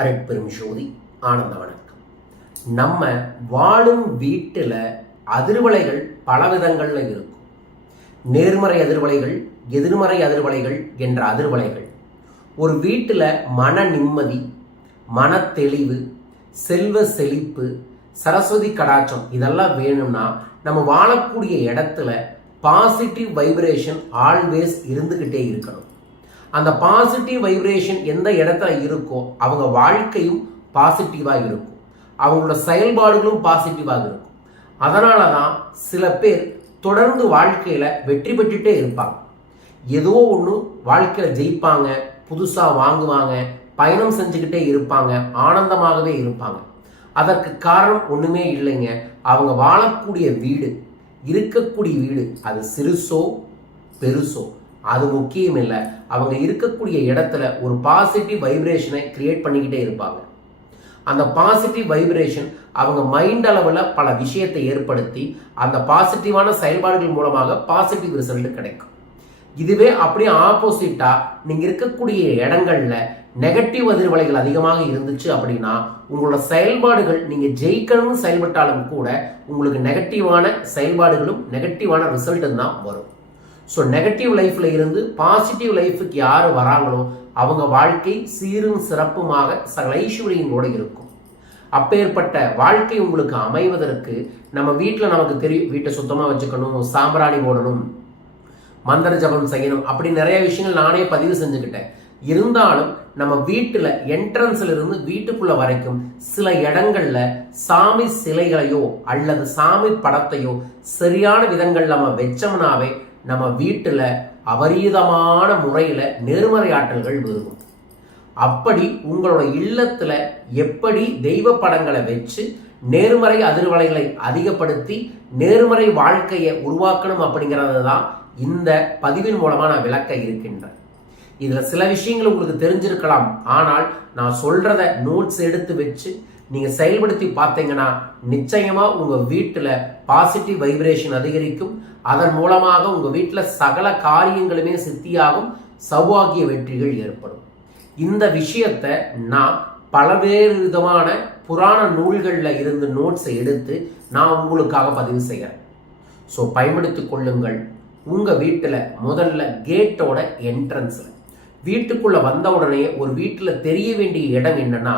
அருட்பெரும் ஜோதி ஆனந்த வணக்கம். நம்ம வாழும் வீட்டில் அதிர்வலைகள் பலவிதங்கள்ல இருக்கும். நேர்மறை அதிர்வலைகள், எதிர்மறை அதிர்வலைகள் என்ற அதிர்வலைகள் ஒரு வீட்டில் மன நிம்மதி, மன தெளிவு, செல்வ செழிப்பு, சரஸ்வதி கடாட்சம் இதெல்லாம் வேணும்னா நம்ம வாழக்கூடிய இடத்துல பாசிட்டிவ் வைப்ரேஷன் ஆல்வேஸ் இருந்துகிட்டே இருக்கணும். அந்த பாசிட்டிவ் வைப்ரேஷன் எந்த இடத்துல இருக்கோ அவங்க வாழ்க்கையும் பாசிட்டிவாக இருக்கும், அவங்களோட செயல்பாடுகளும் பாசிட்டிவாக இருக்கும். அதனால தான் சில பேர் தொடர்ந்து வாழ்க்கையில் வெற்றி பெற்றுட்டே இருப்பாங்க. ஏதோ ஒன்று வாழ்க்கையில் ஜெயிப்பாங்க, புதுசாக வாங்குவாங்க, பயணம் செஞ்சுக்கிட்டே இருப்பாங்க, ஆனந்தமாகவே இருப்பாங்க. அதற்கு காரணம் ஒன்றுமே இல்லைங்க, அவங்க வாழக்கூடிய வீடு, இருக்கக்கூடிய வீடு அது சிறுசோ பெருசோ அது முக்கியம் இல்லை. அவங்க இருக்கக்கூடிய இடத்துல ஒரு பாசிட்டிவ் வைப்ரேஷனை கிரியேட் பண்ணிக்கிட்டே இருப்பாங்க. அந்த பாசிட்டிவ் வைப்ரேஷன் அவங்க மைண்ட் அளவில் பல விஷயத்தை ஏற்படுத்தி அந்த பாசிட்டிவான செயல்பாடுகள் மூலமாக பாசிட்டிவ் ரிசல்ட் கிடைக்கும். இதுவே அப்படியே ஆப்போசிட்டா நீங்க இருக்கக்கூடிய இடங்கள்ல நெகட்டிவ் அதிர்வலைகள் அதிகமாக இருந்துச்சு அப்படின்னா உங்களோட செயல்பாடுகள் நீங்க ஜெயிக்கணும்னு செயல்பட்டாலும் கூட உங்களுக்கு நெகட்டிவான செயல்பாடுகளும் நெகட்டிவான ரிசல்ட்டும் தான் வரும். ஸோ நெகட்டிவ் லைஃப்ல இருந்து பாசிட்டிவ் லைஃபுக்கு யார் வராங்களோ அவங்க வாழ்க்கை சீரும் சிறப்புமாக சகல ஐஸ்வர்யங்களோடு இருக்கும். அப்பேற்பட்ட வாழ்க்கை உங்களுக்கு அமைவதற்கு நம்ம வீட்டில் நமக்கு தெரியும், வீட்டை சுத்தமாக வச்சுக்கணும், சாம்பிராணி போடணும், மந்திர ஜபம் செய்யணும், அப்படி நிறைய விஷயங்கள் நானே பதிவு செஞ்சுக்கிட்டேன். இருந்தாலும் நம்ம வீட்டுல என்ட்ரன்ஸ்ல இருந்து வீட்டுக்குள்ள வரைக்கும் சில இடங்கள்ல சாமி சிலைகளையோ அல்லது சாமி படத்தையோ சரியான விதங்கள் நம்ம வச்சோம்னாவே நம்ம வீட்டுல அபரீதமான முறையில நேர்மறை ஆற்றல்கள் வரும். அப்படி உங்களோட இல்லத்துல எப்படி தெய்வ படங்களை வச்சு நேர்மறை அதிர்வலைகளை அதிகப்படுத்தி நேர்மறை வாழ்க்கையை உருவாக்கணும் அப்படிங்கிறது தான் இந்த பதிவின் மூலமா நான் விளக்க இருக்கின்றேன். இதுல சில விஷயங்கள் உங்களுக்கு தெரிஞ்சிருக்கலாம், ஆனால் நான் சொல்றத நோட்ஸ் எடுத்து வச்சு நீங்க செயல்படுத்தி பார்த்தீங்கன்னா நிச்சயமா உங்க வீட்டுல பாசிட்டிவ் வைப்ரேஷன் அதிகரிக்கும். அதன் மூலமாக உங்க வீட்டுல சகல காரியங்களுமே சித்தியாகும், சௌபாகிய வெற்றிகள் ஏற்படும். இந்த விஷயத்தை நான் பல்வேறு விதமான புராண நூல்கள்ல இருந்து நோட்ஸ் எடுத்து நான் உங்களுக்காக பதிவு செய்கிறேன். ஸோ பயன்படுத்திக் கொள்ளுங்கள். உங்க வீட்டுல முதல்ல கேட்டோட என்ட்ரன்ஸ்ல வீட்டுக்குள்ள வந்த உடனே ஒரு வீட்டுல தெரிய வேண்டிய இடம் என்னன்னா,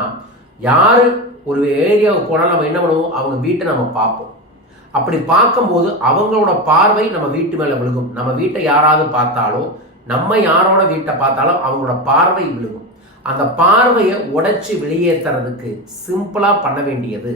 யாரு ஒரு ஏரியாவுக்கு போனால் நம்ம என்ன பண்ணுவோம், அவங்க வீட்டை நம்ம பார்ப்போம். அப்படி பார்க்கும்போது அவங்களோட பார்வை நம்ம வீட்டு மேல விழுகும். நம்ம வீட்டை யாராவது பார்த்தாலோ நம்ம யாரோட வீட்டை பார்த்தாலும் அவங்களோட பார்வை விழுகும். அந்த பார்வையை உடைச்சு வெளியேற்றுறதுக்கு சிம்பிளா பண்ண வேண்டியது,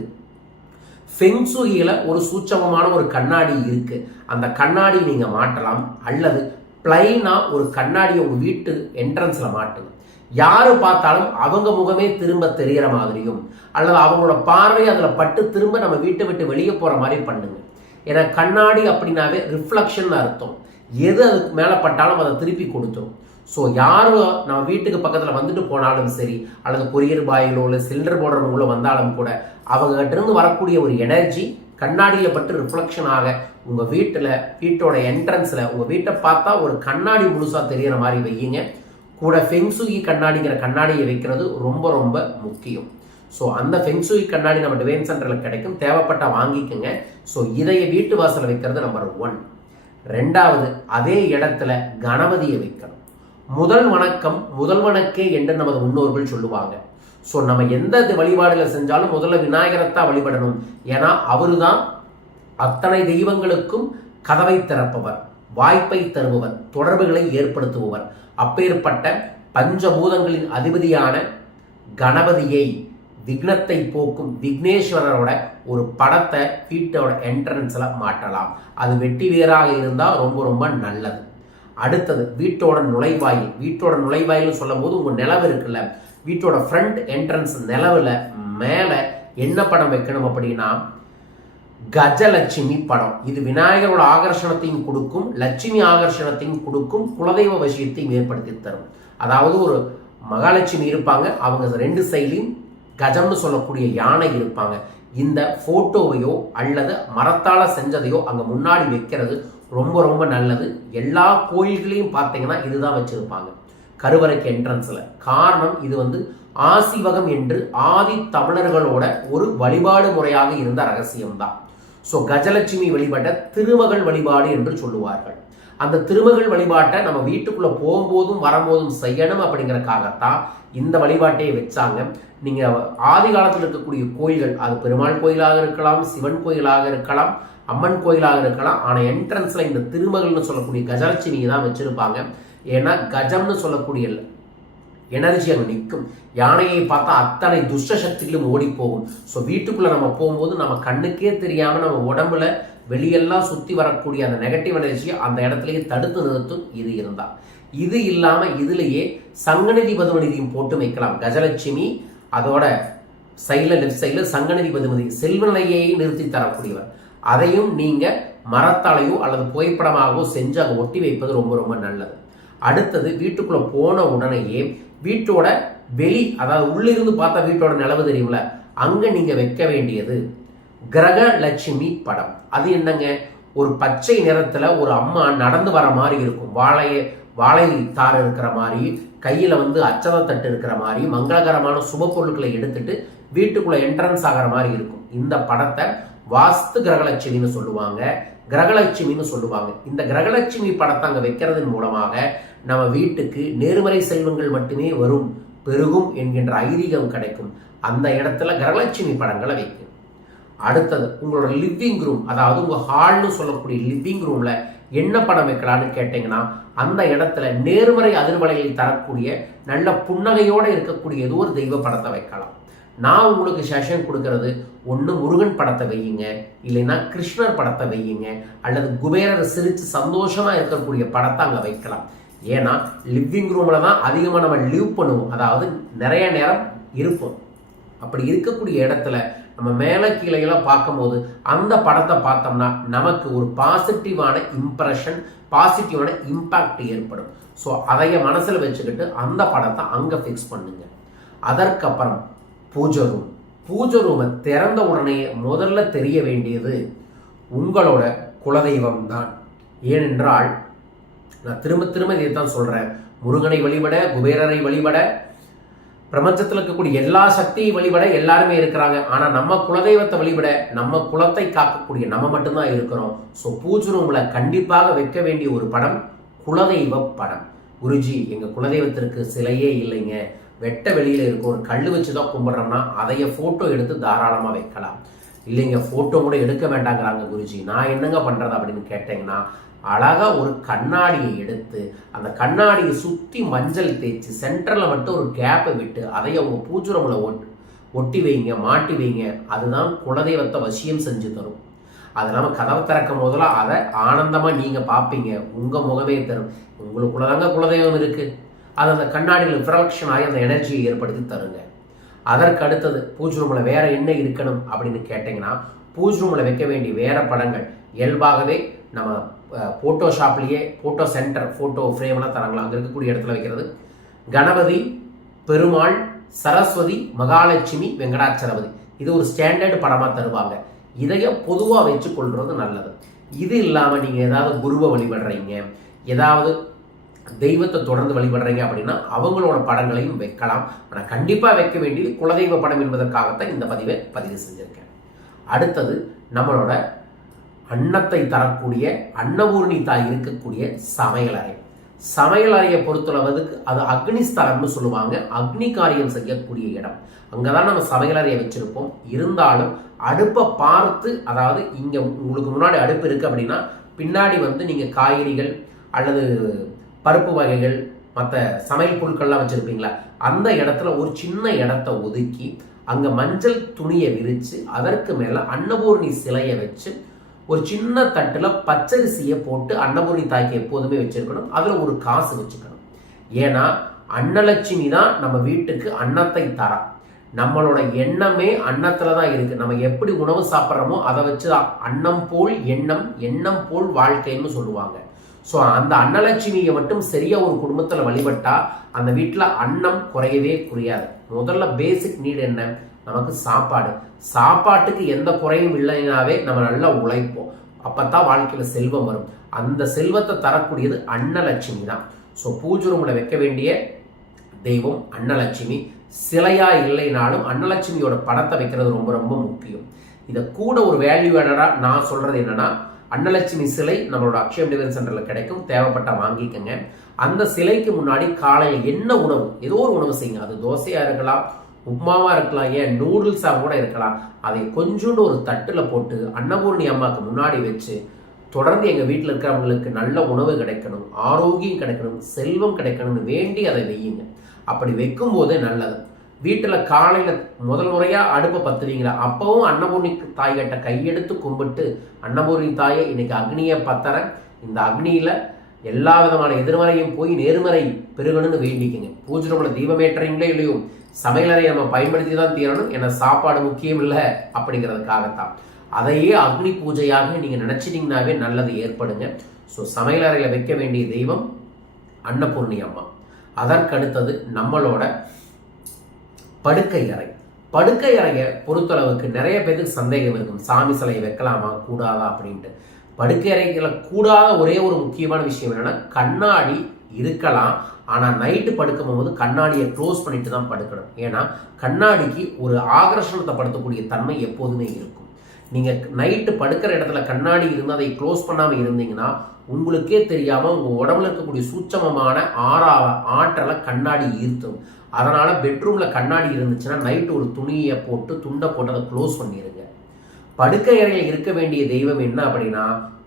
ஃபெங்சுயில ஒரு சூட்சமமான ஒரு கண்ணாடி இருக்கு, அந்த கண்ணாடி நீங்க மாட்டலாம். அல்லது பிளைனா ஒரு கண்ணாடியை உங்க வீட்டு என்ட்ரன்ஸ்ல மாட்டுங்க. யாரு பார்த்தாலும் அவங்க முகமே திரும்ப தெரியற மாதிரியும் அல்லது அவங்களோட பார்வை அதுல பட்டு திரும்ப நம்ம வீட்டை விட்டு வெளியே போற மாதிரி பண்ணுங்க. ஏன்னா கண்ணாடி அப்படின்னாவே ரிஃப்ளெக்ஷன் அர்த்தம், எது அதுக்கு மேல பட்டாலும் அதை திருப்பி கொடுத்துரும். ஸோ யாரும் நம்ம வீட்டுக்கு பக்கத்துல வந்துட்டு போனாலும் சரி, அல்லது கொரியர் பாயிலோ இல்லை சிலிண்டர் போடுறவங்களோ வந்தாலும் கூட அவங்க கிட்ட இருந்து வரக்கூடிய ஒரு எனர்ஜி கண்ணாடியில பட்டு ரிஃப்ளெக்ஷன் ஆக உங்க வீட்டோட என்ட்ரன்ஸ்ல உங்க வீட்டை பார்த்தா ஒரு கண்ணாடி முழுசா தெரியற மாதிரி வையுங்க. கூட ஃபெங்சுயி கண்ணாடிங்கிற கண்ணாடியை வைக்கிறது ரொம்ப ரொம்ப முக்கியம். ஸோ அந்த ஃபெங்சுயி கண்ணாடி நம்ம டிவைன் சென்டர்ல கிடைக்கும், தேவைப்பட்டா வாங்கிக்கோங்க. ஸோ இதைய வீட்டு வாசல வைக்கிறது நம்பர் 1. 2வது, அதே இடத்துல கணபதியை வைக்கணும். முதல் வணக்கே என்று நமது முன்னோர்கள் சொல்லுவாங்க. ஸோ நம்ம எந்த வழிபாடுகள் செஞ்சாலும் முதல்ல விநாயகரைத்தான் வழிபடணும். ஏன்னா அவரு தான் அத்தனை தெய்வங்களுக்கும் கதவை திறப்பவர், வாய்ப்பை தருபவர், தொடர்புகளை ஏற்படுத்துபவர். அப்பேற்பட்ட பஞ்சபூதங்களின் அதிபதியான கணபதியை, விக்னத்தை போக்கும் விக்னேஸ்வரரோட ஒரு படத்தை வீட்டோட என்ட்ரன்ஸ்ல மாட்டலாம். அது வெட்டி வேறாக இருந்தால் ரொம்ப ரொம்ப நல்லது. அடுத்தது வீட்டோட நுழைவாயில் சொல்லும் போது உங்க நிலவு இருக்குல்ல, வீட்டோட ஃப்ரண்ட் என்ட்ரன்ஸ் நிலவுல மேல என்ன படம் வைக்கணும் அப்படின்னா கஜலட்சுமி படம். இது விநாயகரோட ஆகர்ஷணத்தையும் கொடுக்கும், லட்சுமி ஆகர்ஷணத்தையும் கொடுக்கும், குலதெய்வ விஷயத்தையும் ஏற்படுத்தி தரும். அதாவது ஒரு மகாலட்சுமி இருப்பாங்க, அவங்க 2 சைட்லையும் கஜம்னு சொல்லக்கூடிய யானை இருப்பாங்க. இந்த போட்டோவையோ அல்லது மரத்தால செஞ்சதையோ அங்க முன்னாடி வைக்கிறது ரொம்ப ரொம்ப நல்லது. எல்லா கோயில்களையும் பார்த்தீங்கன்னா இதுதான் வச்சிருப்பாங்க கருவறைக்கு என்ட்ரன்ஸ்ல. காரணம் இது ஆசிவகம் என்று ஆதி தமிழர்களோட ஒரு வழிபாடு முறையாக இருந்த ரகசியம்தான். ஸோ கஜலட்சுமி வழிபாட்டை திருமகள் வழிபாடு என்று சொல்லுவார்கள். அந்த திருமகள் வழிபாட்டை நம்ம வீட்டுக்குள்ள போகும்போதும் வரும்போதும் செய்யணும் அப்படிங்கறக்காகத்தான் இந்த வழிபாட்டையே வச்சாங்க. நீங்க ஆதி காலத்தில் இருக்கக்கூடிய கோயில்கள், அது பெருமாள் கோயிலாக இருக்கலாம், சிவன் கோயிலாக இருக்கலாம், அம்மன் கோயிலாக இருக்கலாம், ஆனா என்ட்ரன்ஸ்ல இந்த திருமகள்னு சொல்லக்கூடிய கஜலட்சுமியை தான் வச்சிருப்பாங்க. ஏன்னா கஜம்னு சொல்லக்கூடிய எனர்ஜி அங்கே நிற்கும். யானையை பார்த்தா அத்தனை துஷ்ட சக்திகளும் ஓடி போகும். ஸோ வீட்டுக்குள்ள நம்ம போகும்போது நம்ம கண்ணுக்கே தெரியாம நம்ம உடம்புல வெளியெல்லாம் சுத்தி வரக்கூடிய அந்த நெகட்டிவ் எனர்ஜியை அந்த இடத்துலயே தடுத்து நிறுத்தும் இது இருந்தா. இது இல்லாம இதுலயே சங்கநிதி பதுமநிதியும் போட்டு வைக்கலாம். கஜலட்சுமி அதோட சைட்ல லெஃப்ட் சைட்ல சங்கநிதி பதுமதி செல்வநிலையை நிறுத்தி தரக்கூடியவர். அதையும் நீங்க மரத்தாலையோ அல்லது புகைப்படமாகவோ செஞ்சு அங்கே ஒட்டி வைப்பது ரொம்ப ரொம்ப நல்லது. அடுத்தது வீட்டுக்குள்ள போன உடனேயே வீட்டோட வெளி, அதாவது உள்ளிருந்து பார்த்தா வீட்டோட நிலவு தெரியும்ல, அங்க நீங்க வைக்க வேண்டியது கிரகலட்சுமி படம். அது என்னங்க, ஒரு பச்சை நிறத்துல ஒரு அம்மா நடந்து வர மாதிரி இருக்கும். வாழை தார் இருக்கிற மாதிரி, கையில அச்சத தட்டு இருக்கிற மாதிரி, மங்களகரமான சுப பொருட்களை எடுத்துட்டு வீட்டுக்குள்ள என்ட்ரன்ஸ் ஆகிற மாதிரி இருக்கும். இந்த படத்தை வாஸ்து கிரகலட்சுமின்னு சொல்லுவாங்க, கிரகலட்சுமின்னு சொல்லுவாங்க. இந்த கிரகலட்சுமி படத்தை அங்க வைக்கிறதன் மூலமாக நம்ம வீட்டுக்கு நேர்மறை செல்வங்கள் மட்டுமே வரும், பெருகும் என்கின்ற ஐதீகம் கிடைக்கும். அந்த இடத்துல கிரகலட்சுமி படங்களை வைக்கும். அடுத்தது உங்களோட லிவிங் ரூம், அதாவது உங்க ஹால்னு சொல்லக்கூடிய லிவிங் ரூம்ல என்ன படம் வைக்கலான்னு கேட்டீங்கன்னா, அந்த இடத்துல நேர்மறை அதிர்வலையில் தரக்கூடிய நல்ல புன்னகையோட இருக்கக்கூடிய ஏதோ ஒரு தெய்வ படத்தை வைக்கலாம். நான் உங்களுக்கு செஷன் கொடுக்கறது, ஒன்று முருகன் படத்தை வையுங்க, இல்லைன்னா கிருஷ்ணர் படத்தை வையுங்க, அல்லது குபேரர் சிரிச்சு சந்தோஷமா இருக்கக்கூடிய படத்தை அங்கே வைக்கலாம். ஏன்னா லிவிங் ரூம்ல தான் அதிகமாக நம்ம லிவ் பண்ணுவோம், அதாவது நிறைய நேரம் இருப்போம். அப்படி இருக்கக்கூடிய இடத்துல நம்ம மேலே கீழேயெல்லாம் பார்க்கும்போது அந்த படத்தை பார்த்தோம்னா நமக்கு ஒரு பாசிட்டிவான இம்ப்ரெஷன், பாசிட்டிவான இம்பாக்ட் ஏற்படும். ஸோ அதைய மனசில் வச்சுக்கிட்டு அந்த படத்தை அங்கே ஃபிக்ஸ் பண்ணுங்க. அதற்கப்புறம் பூஜை ரூம். பூஜை ரூமை திறந்த உடனே முதல்ல தெரிய வேண்டியது உங்களோட குலதெய்வம் தான். ஏனென்றால் நான் திரும்ப திரும்ப இதைத்தான் சொல்றேன், முருகனை வழிபட, குபேரரை வழிபட, பிரபஞ்சத்தில் இருக்கக்கூடிய எல்லா சக்தியை வழிபட எல்லாருமே இருக்கிறாங்க. ஆனா நம்ம குலதெய்வத்தை வழிபட, நம்ம குலத்தை காக்கக்கூடிய நம்ம மட்டும்தான் இருக்கிறோம். ஸோ பூஜை ரூம்ல கண்டிப்பாக வைக்க வேண்டிய ஒரு படம் குலதெய்வ படம். குருஜி, எங்க குலதெய்வத்திற்கு சிலையே இல்லைங்க, வெட்ட வெளியில இருக்கும், ஒரு கல் வச்சுதான் கும்பிடுறோம்னா அதைய போட்டோ எடுத்து தாராளமா வைக்கலாம். இல்லைங்க போட்டோ கூட எடுக்க வேண்டாங்கிறாங்க குருஜி, நான் என்னங்க பண்றது அப்படின்னு கேட்டீங்கன்னா, அழகா ஒரு கண்ணாடியை எடுத்து அந்த கண்ணாடியை சுத்தி மஞ்சள் தேய்ச்சி சென்டர்ல மட்டும் ஒரு கேப்பை விட்டு அதைய உங்க பூஜை ரூம்ல ஒட்டி வைங்க, மாட்டி வைங்க. அதுதான் குலதெய்வத்தை வசியம் செஞ்சு தரும். அது இல்லாமல் கதவை திறக்கும் போதெல்லாம் அதை ஆனந்தமா நீங்க பார்ப்பீங்க, உங்க முகமே தரும். உங்களுக்குள்ளதாங்க குலதெய்வம் இருக்கு, அது அந்த கண்ணாடியில் ரிஃப்ளெக்ஷன் ஆகி அந்த எனர்ஜியை ஏற்படுத்தி தருங்க. அதற்கு அடுத்தது பூஜை ரூம்ல வேற என்ன இருக்கணும் அப்படின்னு கேட்டீங்கன்னா, பூஜை ரூம்ல வைக்க வேண்டிய வேற படங்கள் இயல்பாகவே நம்ம போட்டோஷாப்லேயே போட்டோ சென்டர் போட்டோ ஃப்ரேம்லாம் தராங்களா, அங்கே இருக்கக்கூடிய இடத்துல வைக்கிறது கணபதி, பெருமாள், சரஸ்வதி, மகாலட்சுமி, வெங்கடாச்சலபதி. இது ஒரு ஸ்டாண்டர்டு படமாக தருவாங்க. இதைய பொதுவாக வச்சு கொள்வது நல்லது. இது இல்லாமல் நீங்கள் ஏதாவது குருவை வழிபடுறீங்க, ஏதாவது தெய்வத்தை தொடர்ந்து வழிபடுறீங்க அப்படின்னா அவங்களோட படங்களையும் வைக்கலாம். ஆனால் கண்டிப்பாக வைக்க வேண்டியது குலதெய்வ படம் என்பதற்காகத்தான் இந்த பதிவு செஞ்சிருக்கேன். அடுத்தது நம்மளோட அன்னத்தை தரக்கூடிய அன்னபூர்ணி தாய் இருக்கக்கூடிய சமையலறை. சமையலறையை பொறுத்தளவுக்கு அது அக்னி ஸ்தலம்னு சொல்லுவாங்க, அக்னி காரியம் செய்யக்கூடிய இடம். அங்கதான் நம்ம சமையலறையை வச்சிருப்போம். இருந்தாலும் அடுப்பை பார்த்து, அதாவது இங்க உங்களுக்கு முன்னாடி அடுப்பு இருக்கு அப்படின்னா பின்னாடி நீங்க காய்கறிகள் அல்லது பருப்பு வகைகள் மற்ற சமையல் பொருட்கள்லாம் வச்சிருப்பீங்களா, அந்த இடத்துல ஒரு சின்ன இடத்த ஒதுக்கி அங்க மஞ்சள் துணியை விரிச்சு அதற்கு மேல அன்னபூர்ணி சிலையை வச்சு ஒரு சின்ன தட்டுல பச்சரிசியை போட்டு அன்னபூர்ணி தாய்க்கு எப்போதுமே வச்சிருக்கணும். அதுல ஒரு காசு வச்சுக்கணும். ஏன்னா அன்னலட்சுமி தான் நம்ம வீட்டுக்கு அன்னத்தை தரா. நம்மளோட எண்ணமே அன்னத்துல தான் இருக்கு. நம்ம எப்படி உணவு சாப்பிட்றோமோ அதை வச்சுதான் அன்னம் போல் எண்ணம், எண்ணம் போல் வாழ்க்கைன்னு சொல்லுவாங்க. ஸோ அந்த அன்னலட்சுமியை மட்டும் சரியா ஒரு குடும்பத்துல வழிபட்டா அந்த வீட்டுல அன்னம் குறையவே குறையாது. முதல்ல பேசிக் நீட் என்ன, நமக்கு சாப்பாடு. சாப்பாட்டுக்கு எந்த குறையும் இல்லைனாவே நம்ம நல்லா உழைப்போம், அப்பத்தான் வாழ்க்கையில செல்வம் வரும். அந்த செல்வத்தை தரக்கூடியது அன்னலட்சுமி தான். ஸோ பூஜை ரூம்ல வைக்க வேண்டிய தெய்வம் அன்னலட்சுமி. சிலையா இல்லைனாலும் அன்னலட்சுமியோட படத்தை வைக்கிறது ரொம்ப ரொம்ப முக்கியம். இதை கூட ஒரு வேல்யூ ஆடடா நான் சொல்றது என்னன்னா, அன்னலட்சுமி சிலை நம்மளோட அக்ஷயம் டிவைன் சென்டர்ல கிடைக்கும், தேவைப்பட்டா வாங்கிக்கங்க. அந்த சிலைக்கு முன்னாடி காலையில் என்ன உணவு, ஏதோ ஒரு உணவு செய்யுங்க. அது தோசையா இருக்கலாம், உப்மாவா இருக்கலாம், ஏன் நூடுல்ஸா கூட இருக்கலாம். அதை கொஞ்சோண்டு ஒரு தட்டுல போட்டு அன்னபூர்ணி அம்மாவுக்கு முன்னாடி வச்சு, தொடர்ந்து எங்க வீட்டில் இருக்கிறவங்களுக்கு நல்ல உணவு கிடைக்கணும், ஆரோக்கியம் கிடைக்கணும், செல்வம் கிடைக்கணும்னு வேண்டி அதை வையுங்க. அப்படி வைக்கும் போதே நல்லது. வீட்டுல காலையில முதல் முறையா அடுப்பை பத்துவீங்களா, அப்பவும் அன்னபூர்ணி தாய்கிட்ட கையெடுத்து கும்பிட்டு, அன்னபூர்ணி தாயை இன்னைக்கு அக்னியை பத்தறேன், இந்த அக்னியில எல்லா விதமான எதிர்மறையும் போய் நேர்மறை பெருகணும்னு வேண்டிக்குங்க. பூஜை ரூம்ல தீபமேற்றீங்களே இல்லையோ, சமையலறையை நம்ம பயன்படுத்தி தான் தீரணும். ஏன்னா சாப்பாடு முக்கியம் இல்லை அப்படிங்கிறதுக்காகத்தான். அதையே அக்னி பூஜையாக நீங்க நினைச்சிட்டீங்கன்னாவே நல்லது ஏற்படுங்க. ஸோ சமையலறையில வைக்க வேண்டிய தெய்வம் அன்னபூர்ணி அம்மா. அதற்கடுத்தது நம்மளோட படுக்கை அறை. படுக்கை அறையை பொறுத்தளவுக்கு நிறைய பேருக்கு சந்தேகம் இருக்கும், சாமி சிலையை வைக்கலாமா கூடாதா அப்படின்ட்டு. படுக்கை அறைகளை கூடாத ஒரே ஒரு முக்கியமான விஷயம் என்னன்னா, கண்ணாடி இருக்கலாம், ஆனா நைட்டு படுக்கும் போது கண்ணாடியை க்ளோஸ் பண்ணிட்டு தான் படுக்கணும். ஏன்னா கண்ணாடிக்கு ஒரு ஆகர்ஷணத்தை படுத்தக்கூடிய தன்மை எப்போதுமே இருக்கும். நீங்க நைட்டு படுக்கிற இடத்துல கண்ணாடி இருந்து அதை க்ளோஸ் பண்ணாம இருந்தீங்கன்னா, உங்களுக்கே தெரியாம உங்க உடம்புல இருக்கக்கூடிய சூட்சமமான ஆற்றலை கண்ணாடி ஈர்த்தும். அதனால பெட்ரூம்ல கண்ணாடி இருந்துச்சுன்னா நைட்டு ஒரு துணியை போட்டு துண்டை போட்டு அதை க்ளோஸ் பண்ணிடுங்க. படுக்கை அறையில் இருக்க வேண்டிய தெய்வம் என்ன அப்படின்னா,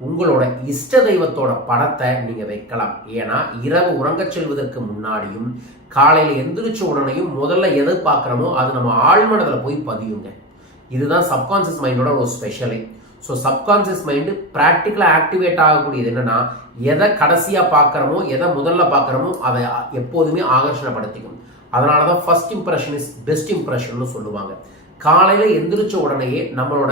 உங்களோட இஷ்ட தெய்வத்தோட படத்தை நீங்க வைக்கலாம். ஏன்னா இரவு உறங்கச் செல்வதற்கு முன்னாடியும் காலையில எந்திரிச்ச உடனேயும் முதல்ல எதை பார்க்குறோமோ அது நம்ம ஆழ்மனதில் போய் பதியுங்க. இதுதான் சப்கான்சியஸ் மைண்டோட ஒரு ஸ்பெஷலே. ஸோ சப்கான்சியஸ் மைண்டு ப்ராக்டிக்கலாக ஆக்டிவேட் ஆகக்கூடியது என்னன்னா, எதை கடைசியாக பார்க்குறோமோ எதை முதல்ல பார்க்குறோமோ அதை எப்போதுமே ஆகர்ஷணப்படுத்திக்கும். அதனால தான் first impression is best impression சொல்லுவாங்க. காலையில் எந்திரிச்ச உடனேயே நம்மளோட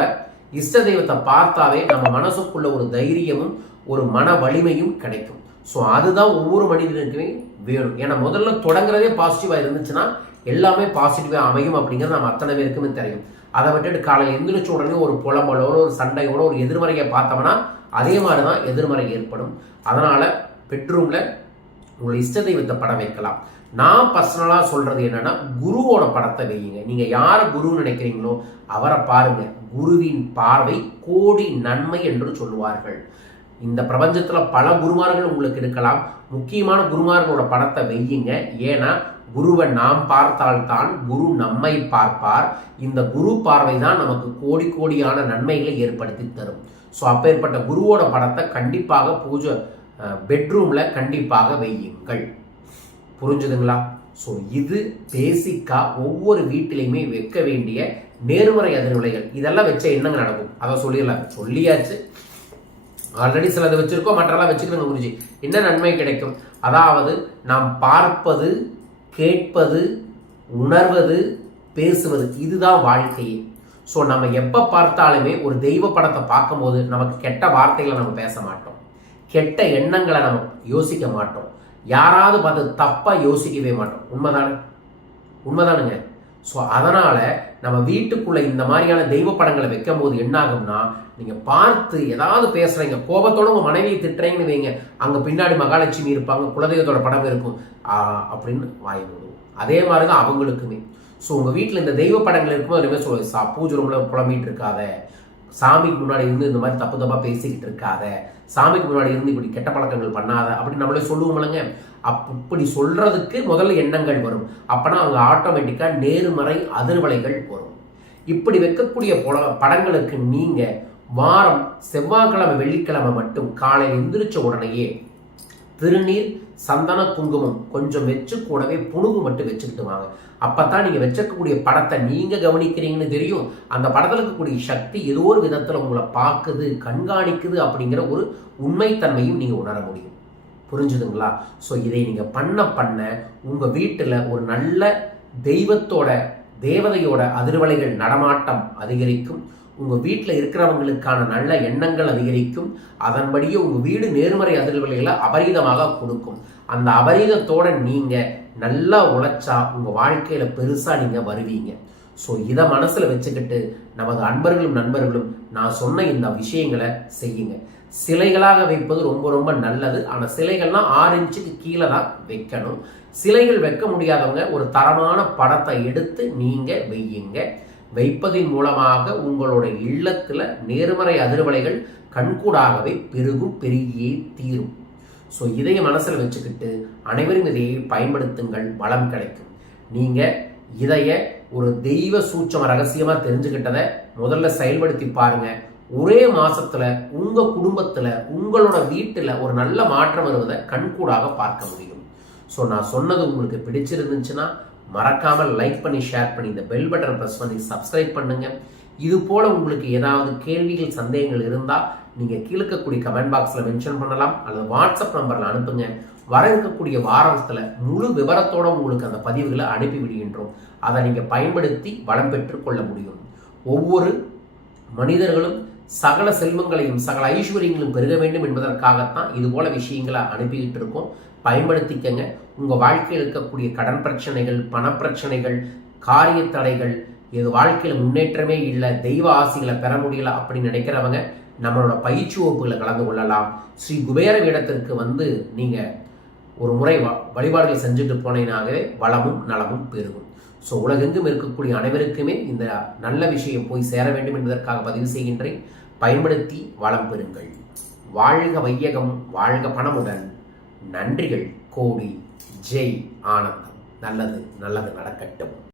இஷ்ட தெய்வத்தை பார்த்தாவே நம்ம மனசுக்குள்ள ஒரு தைரியமும் ஒரு மன வலிமையும் கிடைக்கும். ஸோ அதுதான் ஒவ்வொரு மனிதனுக்குமே வேணும். ஏன்னா முதல்ல தொடங்குறதே பாசிட்டிவாக இருந்துச்சுன்னா எல்லாமே பாசிட்டிவாக அமையும் அப்படிங்கிறது நம்ம அத்தனை பேருக்குமே தெரியும். அதை விட்டுட்டு காலையில் எந்திரிச்ச உடனே ஒரு புலம்பலோட ஒரு சண்டையோட ஒரு எதிர்மறையை பார்த்தோம்னா அதே மாதிரி தான் எதிர்மறை ஏற்படும். அதனால பெட்ரூம்ல உங்களை இஷ்ட தெய்வத்தை படம் வைக்கலாம். நான் பர்சனலாக சொல்றது என்னன்னா, குருவோட படத்தை வையுங்க. நீங்க யாரை குருன்னு நினைக்கிறீங்களோ அவரை பாருங்க. குருவின் பார்வை கோடி நன்மை என்று சொல்லுவார்கள். இந்த பிரபஞ்சத்துல பல குருமார்கள் உங்களுக்கு இருக்கலாம். முக்கியமான குருமார்களோட படத்தை வையுங்க. ஏன்னா குருவை நாம் பார்த்தால்தான் குரு நம்மை பார்ப்பார். இந்த குரு பார்வை தான் நமக்கு கோடி கோடியான நன்மைகளை ஏற்படுத்தி தரும். ஸோ அப்பேற்பட்ட குருவோட படத்தை கண்டிப்பாக பூஜை பெட்ரூம்ல கண்டிப்பாக வையுங்கள். புரிஞ்சுதுங்களா? ஸோ இது பேசிக்கா ஒவ்வொரு வீட்டிலையுமே வைக்க வேண்டிய நேர்மறை அதிர்வலைகள். இதெல்லாம் வச்ச என்னங்க நடக்கும் அதை சொல்லிடலாம். சொல்லியாச்சு, ஆல்ரெடி சிலதை வச்சிருக்கோம், மற்றெல்லாம் வச்சுக்கிறோங்க. புரிஞ்சு என்ன நன்மை கிடைக்கும்? அதாவது நாம் பார்ப்பது, கேட்பது, உணர்வது, பேசுவது, இதுதான் வாழ்க்கையே. ஸோ நம்ம எப்போ பார்த்தாலுமே ஒரு தெய்வ படத்தை பார்க்கும்போது நமக்கு கெட்ட வார்த்தைகளை நம்ம பேச மாட்டோம், கெட்ட எண்ணங்களை நம்ம யோசிக்க மாட்டோம், யாராவது பார்த்து தப்பா யோசிக்கவே மாட்டோம். உண்மைதானுங்க. ஸோ அதனால நம்ம வீட்டுக்குள்ள இந்த மாதிரியான தெய்வ படங்களை வைக்கும் போது என்ன ஆகும்னா, நீங்க பார்த்து ஏதாவது பேசுறீங்க, கோபத்தோட உங்க மனைவியை திட்டுறீங்கன்னு வைங்க, அங்க பின்னாடி மகாலட்சுமி இருப்பாங்க, குலதெய்வத்தோட படம் இருக்கும் அப்படின்னு வாய் விடுவோம். அதே மாதிரிதான் அவங்களுக்குமே. ஸோ உங்க வீட்டில் இந்த தெய்வ படங்கள் இருக்கும்போது எல்லாமே சொல்லுவாங்க, பூஜை ரூம்ல புலம்பிட்டு இருக்காத, சாமிக்கு முன்னாடி இருந்து இந்த மாதிரி தப்பு தப்பா பேசிக்கிட்டு இருக்காத, சாமிக்கு முன்னாடி இருந்து இப்படி கெட்ட பழக்கங்கள் பண்ணாத அப்படின்னு நம்மளே சொல்லுவோம்லங்க. இப்படி சொல்றதுக்கு முதல்ல எண்ணங்கள் வரும். அப்பனா அவங்க ஆட்டோமேட்டிக்கா நேர்மறை அதிர்வலைகள் வரும். இப்படி வைக்கக்கூடிய படங்களுக்கு நீங்க வாரம் செவ்வாய்க்கிழமை வெள்ளிக்கிழமை மட்டும் காலையில் எந்திரிச்ச உடனேயே திருநீர், சந்தன, குங்குமம் கொஞ்சம் வச்சு கூடவே புணுகு மட்டும் வச்சுக்கிட்டு வாங்க. அப்பதான் நீங்க வச்சிருக்கக்கூடிய படத்தை நீங்க கவனிக்கிறீங்கன்னு தெரியும். அந்த படத்துல இருக்கக்கூடிய சக்தி ஏதோ ஒரு விதத்துல உங்களை பார்க்குது, கண்காணிக்குது அப்படிங்கிற ஒரு உண்மைத்தன்மையும் நீங்க உணர முடியும். புரிஞ்சுதுங்களா? ஸோ இதை நீங்க பண்ண உங்க வீட்டுல ஒரு நல்ல தேவதையோட அதிர்வலைகள் நடமாட்டம் அதிகரிக்கும். உங்க வீட்டில் இருக்கிறவங்களுக்கான நல்ல எண்ணங்கள் அதிகரிக்கும். அதன்படியே உங்க வீடு நேர்மறை அதிர்வலைகளை அபரீதமாக கொடுக்கும். அந்த அபரீதத்தோட நீங்க நல்லா உழைச்சா உங்க வாழ்க்கையில பெருசா நீங்க வருவீங்க. ஸோ இதை மனசுல வச்சுக்கிட்டு நமது அன்பர்களும் நண்பர்களும் நான் சொன்ன இந்த விஷயங்களை செய்யுங்க. சிலைகளாக வைப்பது ரொம்ப ரொம்ப நல்லது. ஆனால் சிலைகள்லாம் 6 இன்ச்சுக்கு கீழே தான் வைக்கணும். சிலைகள் வைக்க முடியாதவங்க ஒரு தரமான படத்தை எடுத்து நீங்கள் வையுங்க. வைப்பதின் மூலமாக உங்களோட இல்லத்தில் நேர்மறை அதிர்வலைகள் கண்கூடாகவே பெருகியே தீரும். ஸோ இதைய மனசில் வச்சுக்கிட்டு அனைவரும் இதையை பயன்படுத்துங்கள், வளம் கிடைக்கும். நீங்கள் இதைய ஒரு தெய்வ சூட்சம ரகசியமாக தெரிஞ்சுக்கிட்டதை முதல்ல செயல்படுத்தி பாருங்க. ஒரே மாசத்துல உங்க குடும்பத்துல உங்களோட வீட்டுல ஒரு நல்ல மாற்றம் வருவதை கண்கூடாக பார்க்க முடியும். ஸோ நான் சொன்னது உங்களுக்கு பிடிச்சிருந்துச்சுன்னா மறக்காமல் லைக் பண்ணி, ஷேர் பண்ணி, இந்த பெல் பட்டன் ப்ரெஸ் பண்ணி சப்ஸ்கிரைப் பண்ணுங்க. இது போல உங்களுக்கு ஏதாவது கேள்விகள், சந்தேகங்கள் இருந்தால் நீங்க கீழக்கக்கூடிய கமெண்ட் பாக்ஸ்ல மென்ஷன் பண்ணலாம், அல்லது வாட்ஸ்அப் நம்பர்ல அனுப்புங்க. வர இருக்கக்கூடிய வாரத்துல முழு விவரத்தோட உங்களுக்கு அந்த பதிவுகளை அனுப்பி விடுகின்றோம். அதை நீங்க பயன்படுத்தி வளம் பெற்றுக் கொள்ள முடியும். ஒவ்வொரு மனிதர்களும் சகல செல்வங்களையும் சகல ஐஸ்வர்யங்களும் பெருக வேண்டும் என்பதற்காகத்தான் இது போல விஷயங்களை அனுப்பிக்கிட்டு இருக்கோம். பயன்படுத்திக்கங்க. உங்க வாழ்க்கையில் இருக்கக்கூடிய கடன் பிரச்சனைகள், பணப்பிரச்சனைகள், காரிய தடைகள், இது வாழ்க்கையில முன்னேற்றமே இல்லை, தெய்வ ஆசிகளை பெற முடியல அப்படின்னு நினைக்கிறவங்க நம்மளோட பயிற்சி வகுப்புகளை கலந்து கொள்ளலாம். ஸ்ரீ குபேர பீடத்திற்கு வந்து நீங்க ஒரு முறை வழிபாடுகள் செஞ்சுட்டு போனீங்கன்னாகவே வளமும் நலமும் பெருகும். ஸோ உலகெங்கும் இருக்கக்கூடிய அனைவருக்குமே இந்த நல்ல விஷயம் போய் சேர வேண்டும் என்பதற்காக பதிவு செய்கின்றேன். பயன்படுத்தி வளம் பெறுங்கள். வாழ்க வையகம், வாழ்க பணமுடன். நன்றிகள் கோடி. ஜெய் ஆனந்தம். நல்லது நல்லது நடக்கட்டும்.